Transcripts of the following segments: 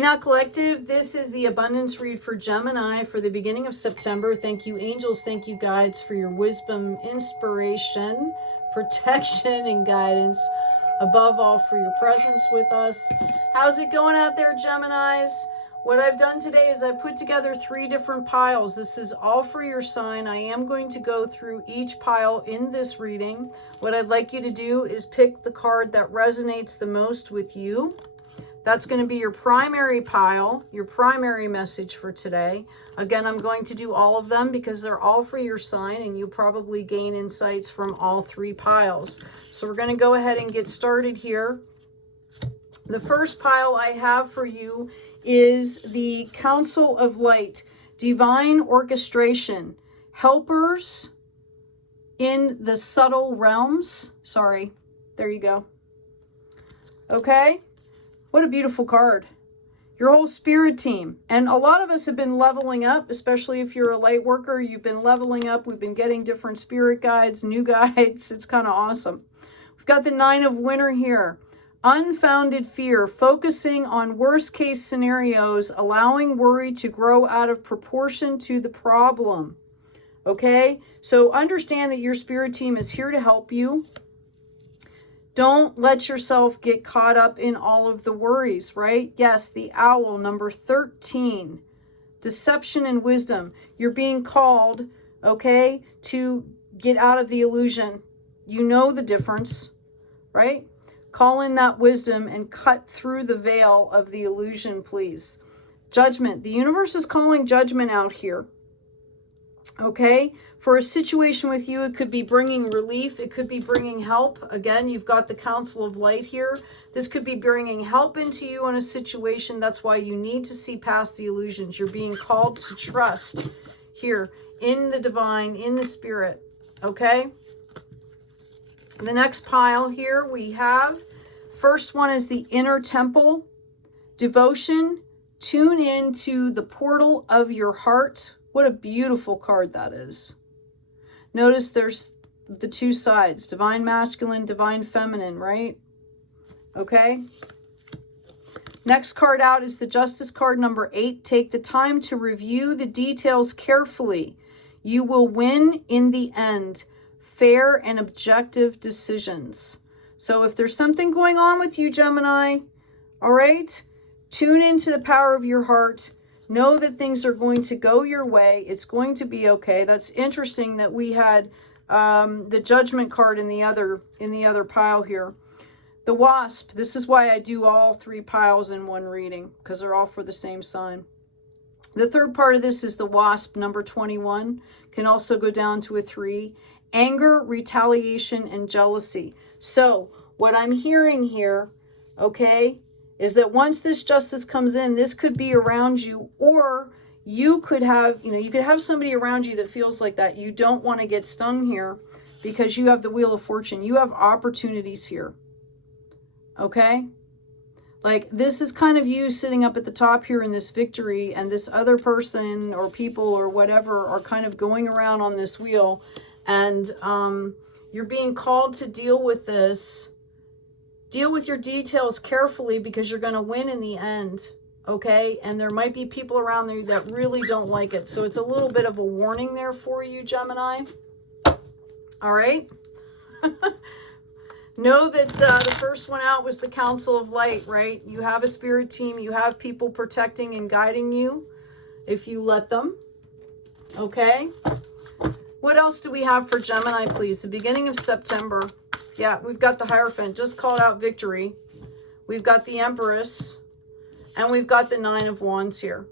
Not Collective, this is the abundance read for Gemini for the beginning of September. Thank you, angels. Thank you, guides, for your wisdom, inspiration, protection, and guidance. Above all, for your presence with us. How's it going out there, Geminis? What I've done today is I've put together 3 different piles. This is all for your sign. I am going to go through each pile in this reading. What I'd like you to do is pick the card that resonates the most with you. That's going to be your primary pile, your primary message for today. Again, I'm going to do all of them because they're all for your sign and you probably gain insights from all 3 piles. So we're going to go ahead and get started here. The first pile I have for you is the Council of Light, Divine Orchestration, Helpers in the Subtle Realms. Sorry, there you go. Okay. What a beautiful card. Your whole spirit team. And a lot of us have been leveling up, especially if you're a light worker. You've been leveling up. We've been getting different spirit guides, new guides. It's kind of awesome. We've got the 9 of Winter here. Unfounded fear, focusing on worst case scenarios, allowing worry to grow out of proportion to the problem. Okay? So understand that your spirit team is here to help you. Don't let yourself get caught up in all of the worries, right? Yes, the owl, number 13. Deception and wisdom. You're being called, okay, to get out of the illusion. You know the difference, right? Call in that wisdom and cut through the veil of the illusion, please. Judgment. The universe is calling judgment out here. Okay, for a situation with you, it could be bringing relief. It could be bringing help. Again, you've got the Council of Light here. This could be bringing help into you in a situation. That's why you need to see past the illusions. You're being called to trust here in the divine, in the spirit. Okay, the next pile here we have, first one is the Inner Temple, Devotion. Tune into the portal of your heart. What a beautiful card that is. Notice there's the 2 sides, divine masculine, divine feminine, right? Okay. Next card out is the Justice card, number 8. Take the time to review the details carefully. You will win in the end. Fair and objective decisions. So if there's something going on with you, Gemini, all right, tune into the power of your heart. Know that things are going to go your way. It's going to be okay. That's interesting that we had the Judgment card in the other pile here. The Wasp. This is why I do all 3 piles in one reading, because they're all for the same sign. The third part of this is the Wasp, number 21. Can also go down to a 3. Anger, retaliation, and jealousy. So what I'm hearing here, okay, is that once this justice comes in, this could be around you, or you could have, you could have somebody around you that feels like that. You don't want to get stung here because you have the Wheel of Fortune. You have opportunities here. Okay? Like, this is kind of you sitting up at the top here in this victory, and this other person or people or whatever are kind of going around on this wheel, and you're being called to deal with this. Deal with your details carefully because you're going to win in the end, okay? And there might be people around there that really don't like it. So it's a little bit of a warning there for you, Gemini. All right? Know that the first one out was the Council of Light, right? You have a spirit team. You have people protecting and guiding you if you let them, okay? What else do we have for Gemini, please? The beginning of September. Yeah, we've got the Hierophant, just called out victory. We've got the Empress, and we've got the 9 of Wands here.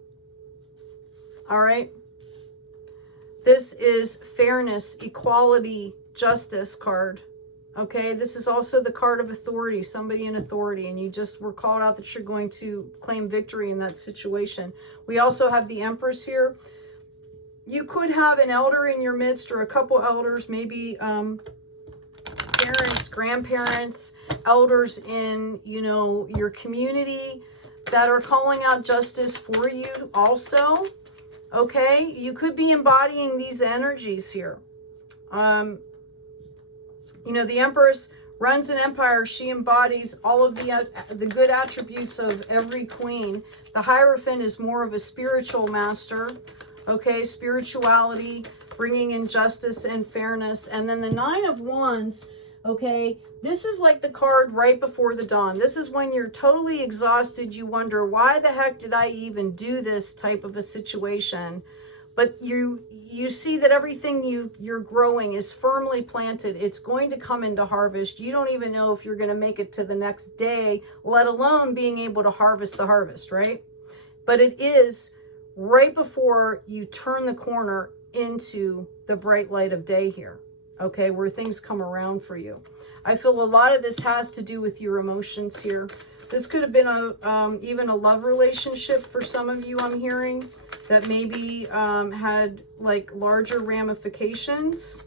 All right. This is fairness, equality, justice card. Okay, this is also the card of authority, somebody in authority, and you just were called out that you're going to claim victory in that situation. We also have the Empress here. You could have an elder in your midst, or a couple elders, maybe parents, grandparents, elders in, your community that are calling out justice for you also. Okay, you could be embodying these energies here. The Empress Runs an empire. She embodies all of the good attributes of every queen. The Hierophant is more of a spiritual master. Okay, spirituality, bringing in justice and fairness. And then the Nine of Wands, okay, this is like the card right before the dawn. This is when you're totally exhausted. You wonder, why the heck did I even do this type of a situation? But you see that everything you're growing is firmly planted. It's going to come into harvest. You don't even know if you're going to make it to the next day, let alone being able to harvest the harvest, right? But it is right before you turn the corner into the bright light of day here, okay, where things come around for you. I feel a lot of this has to do with your emotions here. This could have been even a love relationship for some of you, I'm hearing, that maybe had like larger ramifications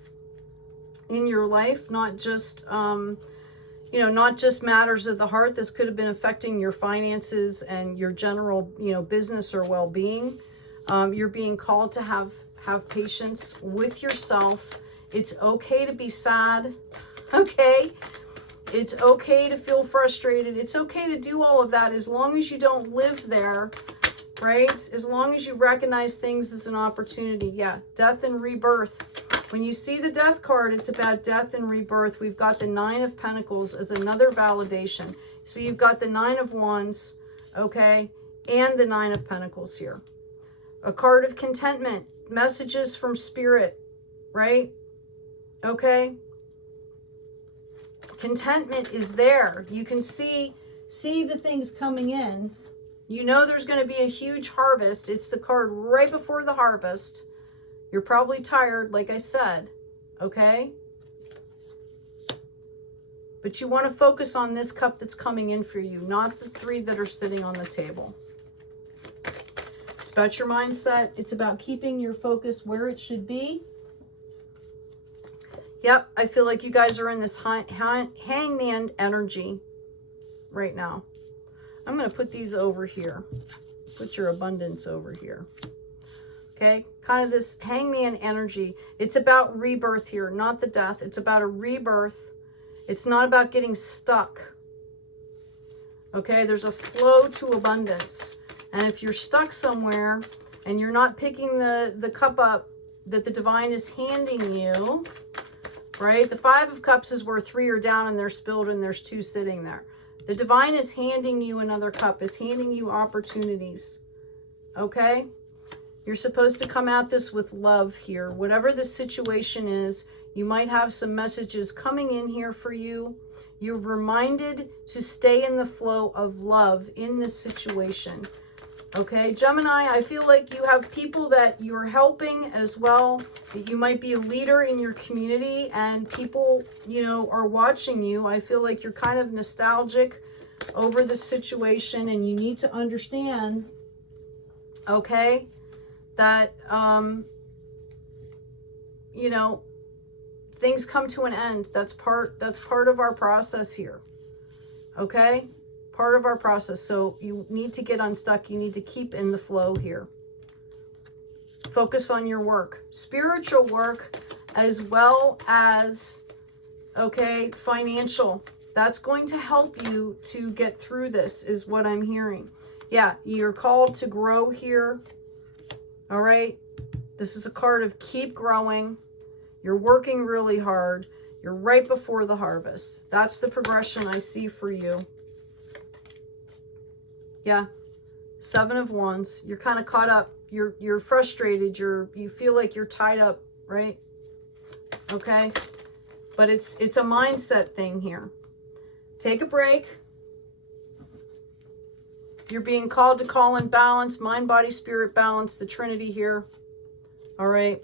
in your life, not just, you know, not just matters of the heart. This could have been affecting your finances and your general, you know, business or well-being. You're being called to have patience with yourself. It's okay to be sad, okay? It's okay to feel frustrated. It's okay to do all of that as long as you don't live there, right? As long as you recognize things as an opportunity. Yeah, death and rebirth. When you see the death card, it's about death and rebirth. We've got the Nine of Pentacles as another validation. So you've got the Nine of Wands, okay, and the Nine of Pentacles here. A card of contentment, messages from Spirit, right? Okay. Contentment is there. You can see the things coming in. You know there's going to be a huge harvest. It's the card right before the harvest. You're probably tired, like I said, okay? But you want to focus on this cup that's coming in for you, not the three that are sitting on the table. It's about your mindset. It's about keeping your focus where it should be. Yep, I feel like you guys are in this hangman energy right now. I'm going to put these over here. Put your abundance over here. Okay, kind of this hangman energy. It's about rebirth here, not the death. It's about a rebirth. It's not about getting stuck. Okay, there's a flow to abundance. And if you're stuck somewhere and you're not picking the cup up that the divine is handing you, right? The Five of Cups is where three are down and they're spilled and there's two sitting there. The divine is handing you another cup, is handing you opportunities, okay? You're supposed to come at this with love here. Whatever the situation is, you might have some messages coming in here for you. You're reminded to stay in the flow of love in this situation. Okay, Gemini, I feel like you have people that you're helping as well. You might be a leader in your community and people, you know, are watching you. I feel like you're kind of nostalgic over the situation and you need to understand, okay, that, you know, things come to an end. That's part of our process here. Okay? Part of our process. So you need to get unstuck. You need to keep in the flow here. Focus on your work, spiritual work, as well as, okay, financial. That's going to help you to get through this, is what I'm hearing. Yeah, you're called to grow here. All right. This is a card of keep growing. You're working really hard. You're right before the harvest. That's the progression I see for you. Yeah. Seven of Wands. You're kind of caught up. You're frustrated. You feel like you're tied up, right? Okay. But it's a mindset thing here. Take a break. You're being called to call in balance, mind, body, spirit balance, the Trinity here. All right.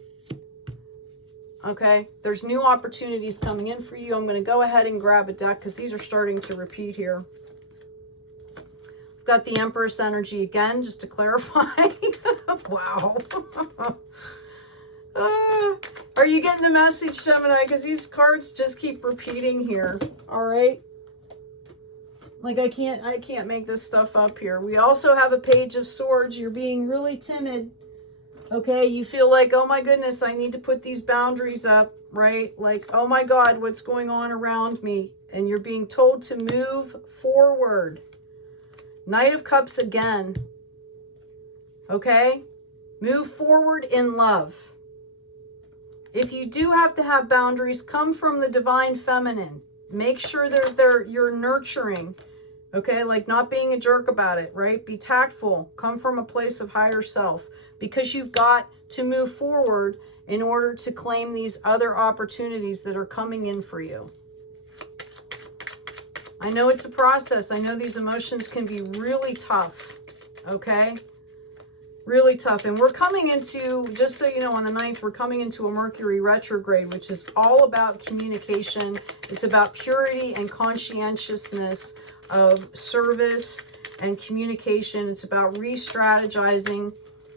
Okay. There's new opportunities coming in for you. I'm going to go ahead and grab a deck because these are starting to repeat here. I've got the Empress energy again, just to clarify. Wow. Are you getting the message, Gemini? Because these cards just keep repeating here. All right. Like I can't make this stuff up here. We also have a Page of Swords. You're being really timid. Okay, you feel like, oh my goodness, I need to put these boundaries up, right? Like, oh my God, what's going on around me? And you're being told to move forward. Knight of Cups again. Okay? Move forward in love. If you do have to have boundaries, come from the divine feminine. Make sure you're nurturing. Okay? Like not being a jerk about it, right? Be tactful. Come from a place of higher self. Because you've got to move forward in order to claim these other opportunities that are coming in for you. I know it's a process. I know these emotions can be really tough, okay? Really tough. And we're coming into, just so you know, on the 9th, we're coming into a Mercury retrograde, which is all about communication. It's about purity and conscientiousness of service and communication. It's about re-strategizing,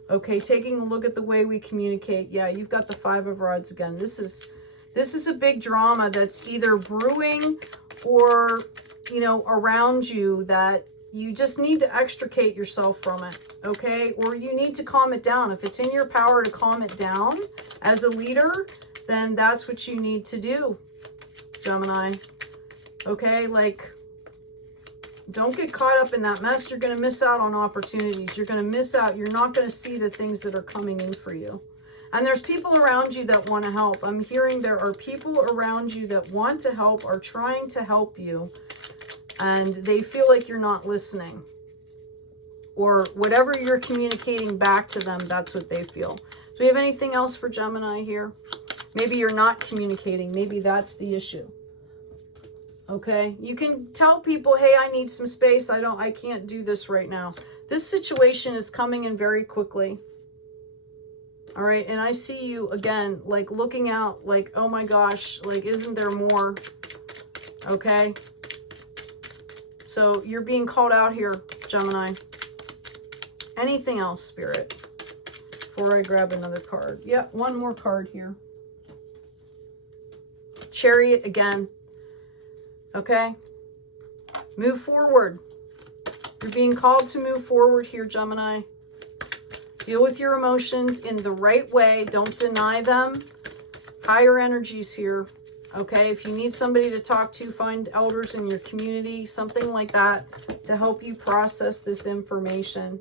okay? Taking a look at the way we communicate. Yeah, you've got the 5 of Rods again. This is a big drama that's either brewing or, you know, around you that you just need to extricate yourself from it, okay? Or you need to calm it down. If it's in your power to calm it down as a leader, then that's what you need to do, Gemini. Okay, like, don't get caught up in that mess. You're going to miss out on opportunities. You're going to miss out. You're not going to see the things that are coming in for you. And there's people around you that want to help. I'm hearing there are people around you that want to help, are trying to help you, and they feel like you're not listening. Or whatever you're communicating back to them, that's what they feel. Do we have anything else for Gemini here? Maybe you're not communicating. Maybe that's the issue. Okay? You can tell people, hey, I need some space. I can't do this right now. This situation is coming in very quickly. All right, and I see you again, like looking out, like, oh my gosh, like, isn't there more? Okay. So you're being called out here, Gemini. Anything else, Spirit? Before I grab another card. Yeah, one more card here. Chariot again. Okay. Move forward. You're being called to move forward here, Gemini. Deal with your emotions in the right way. Don't deny them. Higher energies here. Okay, if you need somebody to talk to, find elders in your community, something like that, to help you process this information.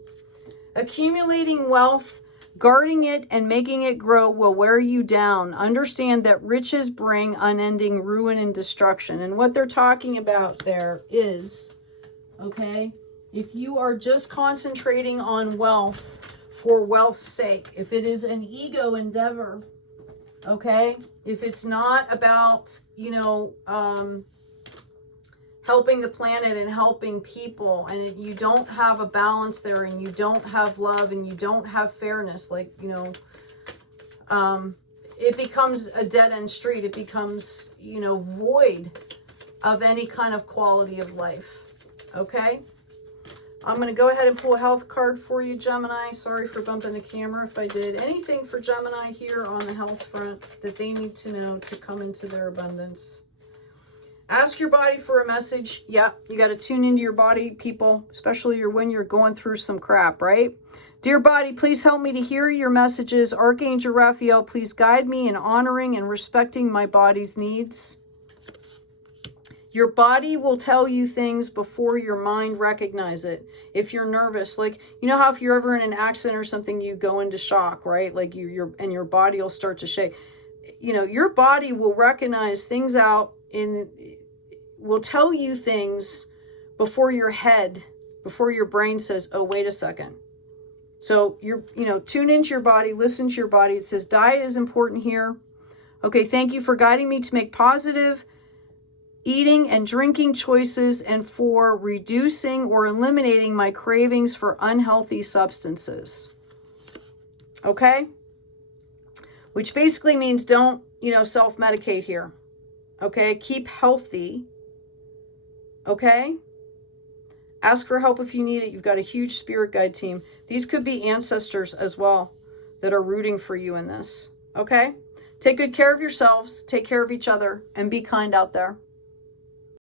Accumulating wealth, guarding it, and making it grow will wear you down. Understand that riches bring unending ruin and destruction. And what they're talking about there is, okay, if you are just concentrating on wealth for wealth's sake, if it is an ego endeavor, okay, if it's not about, you know, helping the planet and helping people, and you don't have a balance there, and you don't have love, and you don't have fairness, like, you know, it becomes a dead-end street. It becomes, you know, void of any kind of quality of life, okay? I'm going to go ahead and pull a health card for you, Gemini. Sorry for bumping the camera if I did. Anything for Gemini here on the health front that they need to know to come into their abundance? Ask your body for a message. Yeah, you got to tune into your body, people, especially when you're going through some crap, right? Dear body, please help me to hear your messages. Archangel Raphael, please guide me in honoring and respecting my body's needs. Your body will tell you things before your mind recognize it. If you're nervous, like, you know how if you're ever in an accident or something, you go into shock, right? Like your body will start to shake. You know, your body will recognize things will tell you things before your brain says, oh, wait a second. So tune into your body, listen to your body. It says diet is important here. Okay, thank you for guiding me to make positive eating and drinking choices, and for reducing or eliminating my cravings for unhealthy substances. Okay? Which basically means don't, self-medicate here. Okay? Keep healthy. Okay? Ask for help if you need it. You've got a huge spirit guide team. These could be ancestors as well that are rooting for you in this. Okay? Take good care of yourselves. Take care of each other. And be kind out there.